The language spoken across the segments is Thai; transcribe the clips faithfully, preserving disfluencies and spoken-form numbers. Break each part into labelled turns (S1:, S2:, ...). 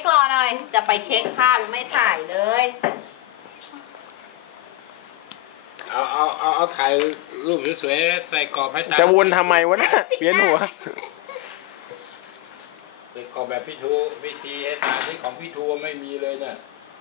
S1: รอหน่อยจะไปเช็คภาพไม่ถ่ายเลย
S2: เอาเอาเอาเอาถ่ายรูปสวยๆใส่กรอบให้ตา
S3: จะวนทำไมวะเนี่ยเวียนหัว
S2: ใส่กรอบแบบพี่ทูวิธีให้ตาที่ของพี่ทูไม่มีเลยเนี่ย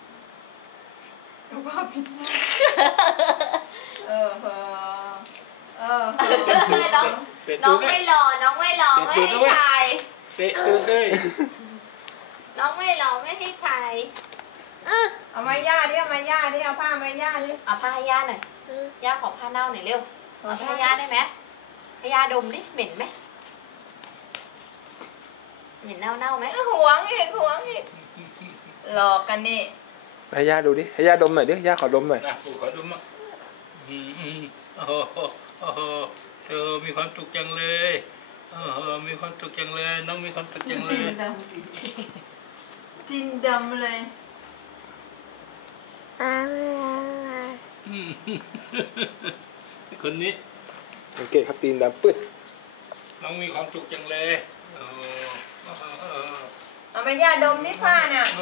S4: ว่าพี่เออเออเออ
S1: น้องน้องไม่รอน้องไม่รอไม่ให้ถ่าย
S2: เตะตูดเลย
S1: น้องไม่รอไม่ให้ถ่าย
S4: เอาไม้ย่าดิเอาไม้ย่าดิเอาผ้าไม้ย่าดิ
S1: เอาผ้าให้ย่าหน่อยย่าขอผ้าเน่าหน่อยเร็วเอาผ้าย่าได้ไหมให้ย่าดมดิเหม็นไหมเหม็นเน่าเน่าไหม
S4: หวงอีกหวงอีกหลอกกันนี่
S3: ให้ย่าดูดิให้ย่าดมหน่อยดิย่าขอดมหน่อย
S2: นะปู่ขอดมอ่ะอืมอืมโอ้โหโอ้โหเธอมีความสุขจังเลยโอ้โหมีความสุขจังเลยน้องมีความสุขจังเลย
S4: จินดำเลย
S2: คนนี้
S3: สังเกตครับตีนดำปึ๊ด
S2: น้องมีความสุขจังเลย
S4: เอาไม้ย่าดมนี่ผ้าน่ะ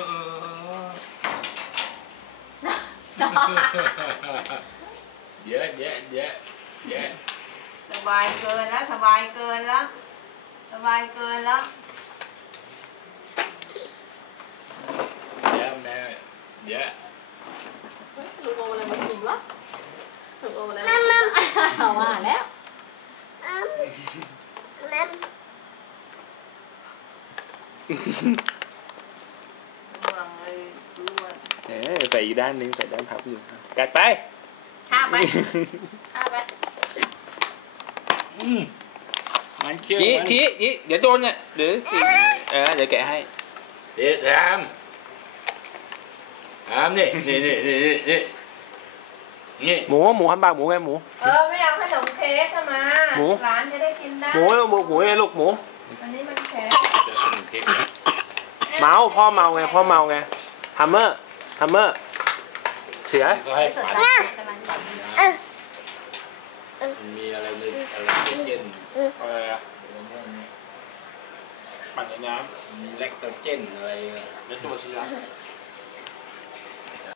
S2: เดี๋ยวเดี๋ยวเดี๋ยวเดี๋ยว
S4: สบายเกินแล้วสบายเกินแล้วสบายเกินแล้ว
S2: เดี๋ยวแม่เดี๋ยว
S1: ลูกโออะไรมากินวะลูกโออะไรมากินเอามาแล้ว
S3: เออใส่อีกด้านนึงใส่ด้านพับอยู่กัดไป
S1: ข้าไปข้าไป
S2: อืมมันเชื่อ
S3: ชี้ชี้ชี้เดี๋ยวโดนเนี่ยเดี๋ยวเออเดี๋ยวแกะให้
S2: เดี๋ยวทำทำนี่นี่นี่นี่นี่นี่
S3: หมูหมูฮัมบาร์หมูไงหมู
S4: เออไม่เอาขนมเค้กมาร้านจะได้กินได้
S3: หมูหมูหมูไงลูกหมู
S4: อันนี้มันแข็ง
S3: เมาพ่อเมาไงพ่อเมาไงฮัมเมอร์ฮัมเมอร์เสีย
S2: มีอะไรในอะไรเจน
S3: อะไรอะปั่นในน้
S2: ำมีแลคโตเจนอะไร
S3: ในตัวเชื้อ